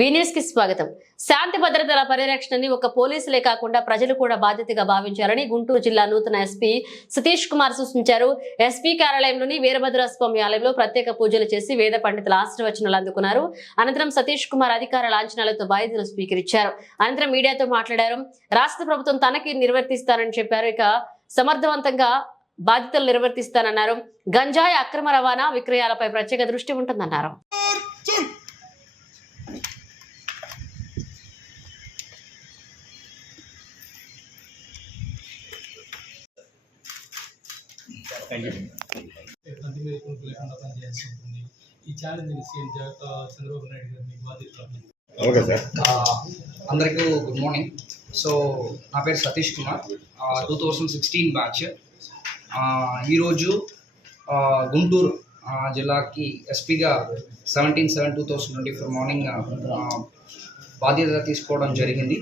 వీన్యూస్ కి స్వాగతం. శాంతి భద్రతల పరిరక్షణని ఒక పోలీసులే కాకుండా ప్రజలు కూడా బాధ్యతగా భావించాలని గుంటూరు జిల్లా నూతన ఎస్పీ సతీష్ కుమార్ సూచించారు. ఎస్పీ కార్యాలయంలోని వీరభద్రస్వామి ఆలయంలో ప్రత్యేక పూజలు చేసి వేద పండితుల ఆశీర్వచనాలు అందుకున్నారు. అనంతరం సతీష్ కుమార్ అధికార లాంఛనాలతో బాధ్యతలు స్వీకరించారు. అనంతరం మీడియాతో మాట్లాడారు. రాష్ట్ర ప్రభుత్వం తనకి నిర్వర్తిస్తానని చెప్పారు. ఇక సమర్థవంతంగా బాధ్యతలు నిర్వర్తిస్తానన్నారు. గంజాయి అక్రమ రవాణా విక్రయాలపై ప్రత్యేక దృష్టి ఉంటుందన్నారు. అందరికీ గుడ్ మార్నింగ్. సో నా పేరు సతీష్ కుమార్, 2016 బ్యాచ్. ఈరోజు గుంటూరు జిల్లాకి ఎస్పీగా 17/7/2024 మార్నింగ్ బాధ్యత తీసుకోవడం జరిగింది.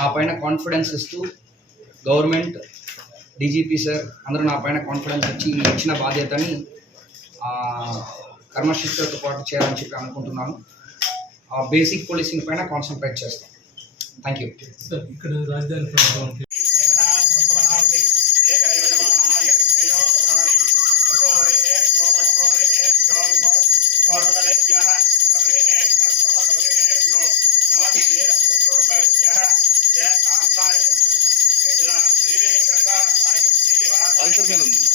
నా పైన కాన్ఫిడెన్స్ ఇస్తూ గవర్నమెంట్, డీజీపీ సార్ అందరూ నా పైన కాన్ఫిడెన్స్ ఇచ్చి ఇచ్చిన బాధ్యతని కర్మశిక్షతో పాటు చేయాలని చెప్పి అనుకుంటున్నాను. బేసిక్ పోలీసింగ్ పైన కాన్సన్ట్రేట్ చేస్తాం. Thank you sir. ఇక్కడ రాజధాని ప్రభుత్వం మీద ఉంది.